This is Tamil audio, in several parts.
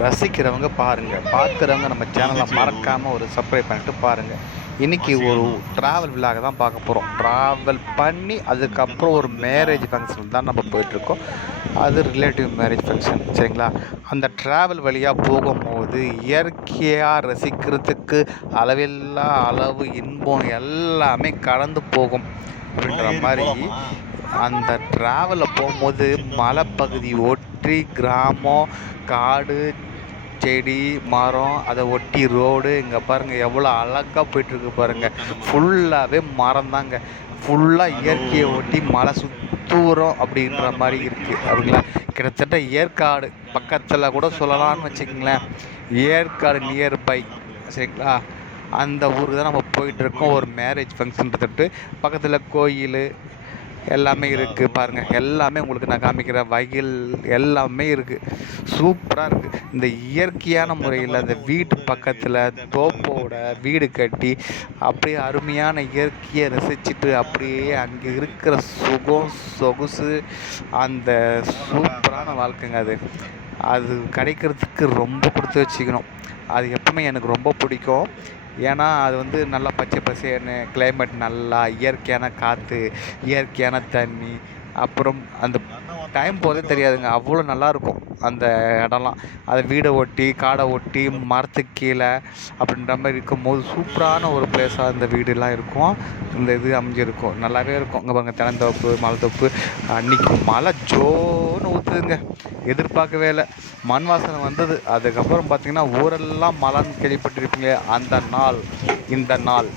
ரசிக்கிறவங்க பாருங்கள் பார்க்குறவங்க நம்ம சேனலை மறக்காமல் ஒரு சப்ஸ்கிரைப் பண்ணிட்டு பாருங்கள் இன்றைக்கி ஒரு ட்ராவல் விழாக தான் பார்க்க போகிறோம் ட்ராவல் பண்ணி அதுக்கப்புறம் ஒரு மேரேஜ் ஃபங்க்ஷன் தான் நம்ம போயிட்டுருக்கோம். அது ரிலேட்டிவ் மேரேஜ் ஃபங்க்ஷன் சரிங்களா? அந்த ட்ராவல் வழியாக போகும்போது இயற்கையாக ரசிக்கிறதுக்கு அளவில்லா அளவு இன்பம் எல்லாமே கடந்து போகும். அப்படின்ற மாதிரி அந்த ட்ராவலில் போகும்போது மலைப்பகுதி ஒட்டி கிராமம் காடு செடி மரம் அதை ஒட்டி ரோடு இங்கே பாருங்கள் எவ்வளோ அழகாக போயிட்டுருக்கு பாருங்கள் ஃபுல்லாகவே மரம் தாங்க ஃபுல்லாக இயற்கையை ஒட்டி மலை சுத்தூரம் அப்படின்ற மாதிரி இருக்குது அப்படிங்களா? கிட்டத்தட்ட ஏற்காடு பக்கத்தில் கூட சொல்லலாம்னு வச்சுக்கங்களேன். ஏற்காடு நியர்பை சரிங்களா? அந்த ஊருக்கு தான் நம்ம போயிட்டுருக்கோம். ஒரு மேரேஜ் ஃபங்க்ஷன் தொட்டு பக்கத்தில் கோயில் எல்லாமே இருக்குது பாருங்கள் எல்லாமே உங்களுக்கு நான் காமிக்கிற வயல் எல்லாமே இருக்குது சூப்பராக இருக்குது இந்த இயற்கையான முறையில் அந்த வீட்டு பக்கத்தில் தோப்போட வீடு கட்டி அப்படியே அருமையான இயற்கையை ரசிச்சுட்டு அப்படியே அங்கே இருக்கிற சுகம் சொகுசு அந்த சூப்பரான வாழ்க்கைங்க அது. அது கிடைக்கிறதுக்கு ரொம்ப கொடுத்து வச்சுக்கணும். அது எப்பவுமே எனக்கு ரொம்ப பிடிக்கும். ஏன்னா அது வந்து நல்லா பச்சை பசேல்னு கிளைமேட் நல்லா இயற்கையான காற்று இயற்கையான தண்ணி அப்புறம் அந்த டைம் போகிறதே தெரியாதுங்க. அவ்வளோ நல்லாயிருக்கும் அந்த இடம்லாம். அதை வீடை ஒட்டி காடை ஒட்டி மரத்துக்கு கீழே அப்படின்ற மாதிரி இருக்கும்போது சூப்பரான ஒரு பிளேஸாக இந்த வீடுலாம் இருக்கும். இந்த இது அமைஞ்சிருக்கும். நல்லாவே இருக்கும். இங்கே பாருங்க தென்னந்தோப்பு மலைத்தோப்பு. அன்றைக்கி மழை ஜோன்னு ஊற்றுதுங்க எதிர்பார்க்கவே இல்லை. மண் வாசனை வந்தது. அதுக்கப்புறம் பார்த்திங்கன்னா ஊரெல்லாம் மலைன்னு கேள்விப்பட்டிருப்பீங்க அந்த நாள் இந்த நாள்.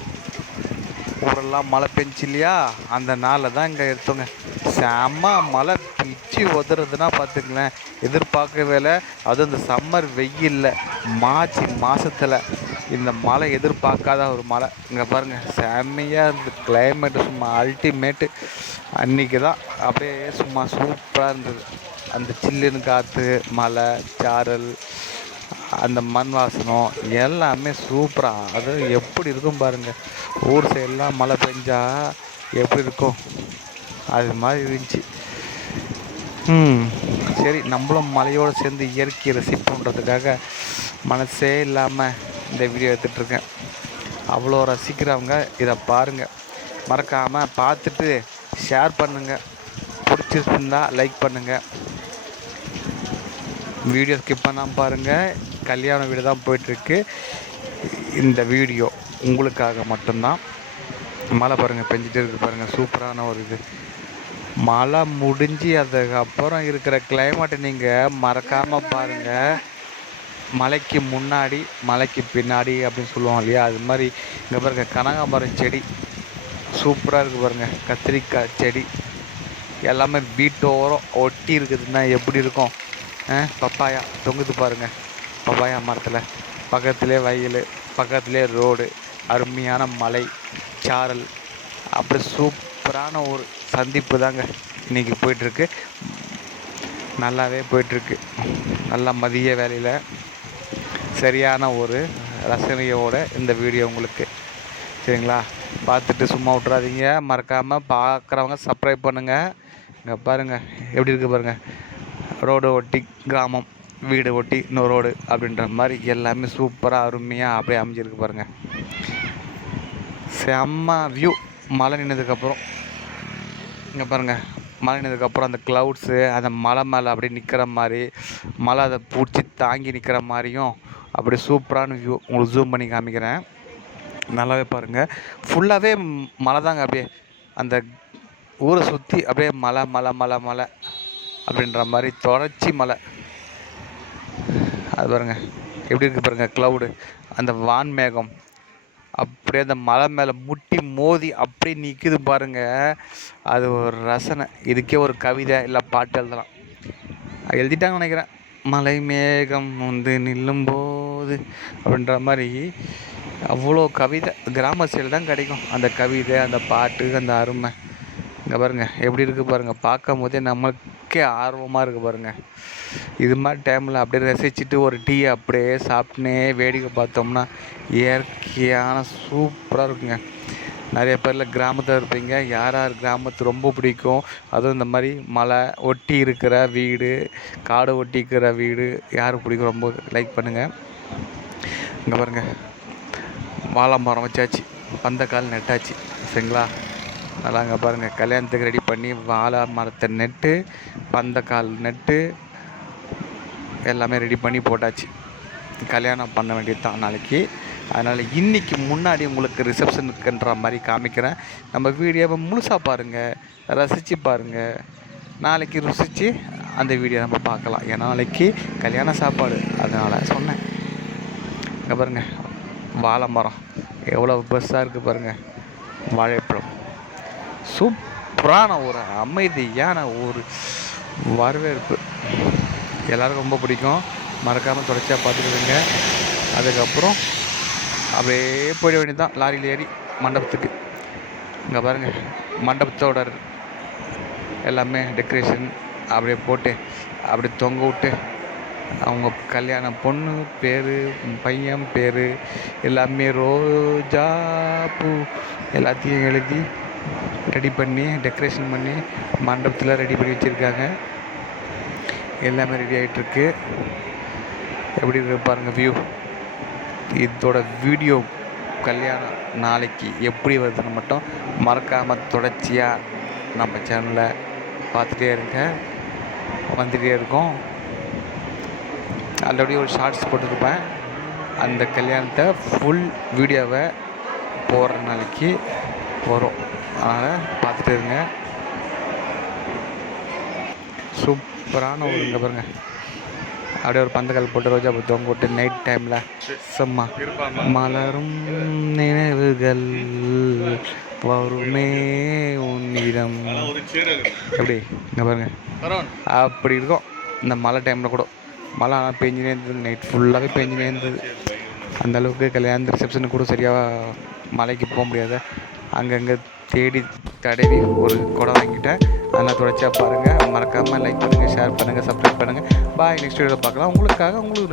ஊரெல்லாம் மழை பெஞ்சு இல்லையா அந்த நாளில் தான் இங்கே எடுத்தோங்க. செம்ம மழை. பிச்சு உதறதுன்னா பார்த்துங்களேன் எதிர்பார்க்கவே இல்லை. அதுவும் இந்த சம்மர் வெயிலில். மார்ச் மாதத்தில் இந்த மழை எதிர்பார்க்காத ஒரு மழை. இங்கே பாருங்கள் செம்மையாக இருந்தது கிளைமேட்டு சும்மா அல்டிமேட்டு அன்றைக்கி தான் அப்படியே சும்மா சூப்பராக இருந்தது. அந்த சில்லுன்னு காற்று மழை சாரல் அந்த மண் வாசனம் எல்லாமே சூப்பராக அது எப்படி இருக்கும் பாருங்கள் ஊர் சைடெலாம் மழை பெஞ்சா எப்படி இருக்கும்? அது மாதிரி இருந்துச்சு. ம். சரி நம்மளும் மலையோடு சேர்ந்து இயற்கையை ரசிப்போன்றதுக்காக மனசே இல்லாமல் இந்த வீடியோ எடுத்துகிட்ருக்கேன் அவ்வளோ ரசிக்கிறவங்க இதை பாருங்கள் மறக்காமல் பார்த்துட்டு ஷேர் பண்ணுங்கள் பிடிச்சிருந்தா லைக் பண்ணுங்கள் வீடியோ ஸ்கிப் பண்ணாமல் பாருங்கள் கல்யாண வீடு தான் போயிட்டுருக்கு. இந்த வீடியோ உங்களுக்காக மட்டும்தான். மழை பாருங்கள் பெஞ்சிட்டே இருக்குது பாருங்கள் சூப்பரான ஒரு இது. மழை முடிஞ்சு அதுக்கப்புறம் இருக்கிற கிளைமேட்டை நீங்கள் மறக்காமல் பாருங்கள் மலைக்கு முன்னாடி மலைக்கு பின்னாடி அப்படின்னு சொல்லுவோம் இல்லையா? அது மாதிரி இங்கே பாருங்கள் கனகாம்பரம் செடி. சூப்பராக இருக்குது பாருங்கள் கத்திரிக்காய் செடி. எல்லாமே வீட்டோரம் ஒட்டி இருக்குதுன்னா எப்படி இருக்கும்? பப்பாயா. தொங்குது பாருங்கள் பப்பாயா மரத்தில். பக்கத்துலேயே வயல் பக்கத்துலேயே ரோடு அருமையான மலை சாரல். அப்படி சூப்பரான ஒரு சந்திப்பு தாங்க. இன்றைக்கி போயிட்டுருக்கு. நல்லாவே போயிட்டுருக்கு. நல்லா மதிய வேலையில் சரியான ஒரு ரசனையோட இந்த வீடியோ உங்களுக்கு. சரிங்களா? பார்த்துட்டு சும்மா விட்றாதீங்க மறக்காமல் பார்க்குறவங்க சப்ஸ்கிரைப் பண்ணுங்கள் இங்கே பாருங்கள் எப்படி இருக்குது பாருங்கள் ரோடு ஒட்டி கிராமம் வீடு ஒட்டி இன்னொரு ரோடு அப்படின்ற மாதிரி எல்லாமே சூப்பராக அருமையாக அப்படியே அமைஞ்சிருக்கு பாருங்கள் செம்ம வியூ மழை நின்னதுக்கப்புறம் இங்கே பாருங்கள் மழை நின்னதுக்கப்புறம் அந்த க்ளவுட்ஸு அந்த மலை மேலே அப்படியே நிற்கிற மாதிரி மழை அதை பிடிச்சி தாங்கி நிற்கிற மாதிரியும் அப்படி சூப்பரான வியூ உங்களுக்கு ஜூம் பண்ணி காமிக்கிறேன். நல்லாவே பாருங்கள் ஃபுல்லாகவே மழை தாங்க அப்படியே. அந்த ஊரை சுற்றி அப்படியே மலை மலை மலை மலை. அப்படின்ற மாதிரி தொடர்ச்சி மலை. அது பாருங்கள் எப்படி இருக்குது பாருங்கள் க்ளவுடு அந்த வான்மேகம் அப்படியே அந்த மலை மேலே முட்டி மோதி அப்படியே நிற்குது பாருங்கள் அது ஒரு ரசனை. இதுக்கே ஒரு கவிதை இல்லை பாட்டு எழுதலாம் எழுதிட்டாங்கன்னு நினைக்கிறேன். மலை மேகம் வந்து நில்லும் போது அப்படின்ற மாதிரி அவ்வளோ கவிதை. கிராம சைடு தான் கிடைக்கும் அந்த கவிதை அந்த பாட்டு அந்த அருமை. இங்கே பாருங்கள் எப்படி இருக்குது பாருங்கள் பார்க்கும் போதே நமக்கே ஆர்வமாக இருக்குது பாருங்கள் இது மாதிரி டைமில் அப்படியே ரசிச்சுட்டு ஒரு டீ அப்படியே சாப்பிட்டுனே வேடிக்கை பார்த்தோம்னா இயற்கையான சூப்பராக இருக்குங்க. நிறைய பேரில் கிராமத்தில் இருப்பீங்க யார் யார் கிராமத்து ரொம்ப பிடிக்கும்? அதுவும் இந்த மாதிரி மலை ஒட்டி இருக்கிற வீடு காடு ஒட்டி இருக்கிற வீடு யாருக்கு பிடிக்கும் ரொம்ப லைக் பண்ணுங்கள் இங்கே பாருங்கள் வாழை மரம் வச்சாச்சு பந்தக்கால் நட்டாச்சு சரிங்களா? அதெல்லாம் அங்கே பாருங்கள் கல்யாணத்துக்கு ரெடி பண்ணி வாழை மரத்தை நட்டு பந்தக்கால் நட்டு எல்லாமே ரெடி பண்ணி போட்டாச்சு. கல்யாணம் பண்ண வேண்டியது தான் நாளைக்கு. அதனால் இன்றைக்கி முன்னாடி உங்களுக்கு ரிசப்ஷனுக்குன்ற மாதிரி காமிக்கிறேன். நம்ம வீடியோவை முழுசாக பாருங்கள் ரசித்து பாருங்கள் நாளைக்கு ருசித்து அந்த வீடியோ நம்ம பார்க்கலாம். ஏன்னா நாளைக்கு கல்யாண சாப்பாடு. அதனால் சொன்னேன். இங்கே பாருங்கள் வாழை மரம். எவ்வளோ பெருசாக இருக்குது பாருங்கள் வாழைப்பழம். சூப்பரான ஒரு அமைதியான ஒரு வரவேற்பு. எல்லோருக்கும் ரொம்ப பிடிக்கும். மறக்காமல் தொடர்ச்சியாக பார்த்துக்கிடுங்க. அதுக்கப்புறம் அப்படியே போயிட வேண்டியது தான் லாரியில் ஏறி மண்டபத்துக்கு. இங்கே பாருங்கள் மண்டபத்தோட எல்லாமே டெக்கரேஷன் அப்படியே போட்டு அப்படியே தொங்க விட்டு அவங்க கல்யாண பொண்ணு பேர் பையன் பேர் எல்லாமே ரோஜா பூ எல்லாத்தையும் எழுதி ரெடி பண்ணி டெக்கரேஷன் பண்ணி மண்டபத்தில் ரெடி பண்ணி வச்சுருக்காங்க. எல்லாமே ரெடி ஆகிட்டுருக்கு எப்படி இருக்கு பாருங்கள் வியூ இதோட வீடியோ கல்யாணம் நாளைக்கு எப்படி வருதுன்னு மட்டும் மறக்காமல் தொடர்ச்சியாக நம்ம சேனலில் பார்த்துட்டே இருங்க. வந்துகிட்டே இருக்கோம். ஆல்ரெடி ஒரு ஷார்ட்ஸ் போட்டிருப்பேன். அந்த கல்யாணத்தை ஃபுல் வீடியோவை போடுற நாளைக்கு வரும் அதனால் பார்த்துட்டு இருங்க. சூப்பரான ஒரு இங்கே பாருங்கள் அப்படியே ஒரு பந்தக்கால் போட்டு ரோஜா பூ தொங்க விட்டு நைட் டைமில் சும்மா. மலரும் நினைவுகள் வருமே உன்னிடம். எப்படி? இங்கே பாருங்க. அப்படி இருக்கும். இந்த மழை டைமில் கூட. மழை ஆனால் பெஞ்சினே இருந்தது. நைட் ஃபுல்லாகவே பெஞ்சினே இருந்தது. அந்தளவுக்கு கல்யாணம் ரிசப்ஷனுக்கு கூட சரியாக மலைக்கு போக முடியாது அங்கங்கே தேடி தடவி ஒரு குடம் வாங்கிட்டேன். அதெல்லாம் தொடர்ச்சியாக பாருங்கள் மறக்காமல் லைக் பண்ணுங்கள் ஷேர் பண்ணுங்கள் சப்ஸ்கிரைப் பண்ணுங்கள் பாய் நெக்ஸ்ட் வீடியோவில் பார்க்கலாம். உங்களுக்காக உங்களுக்கு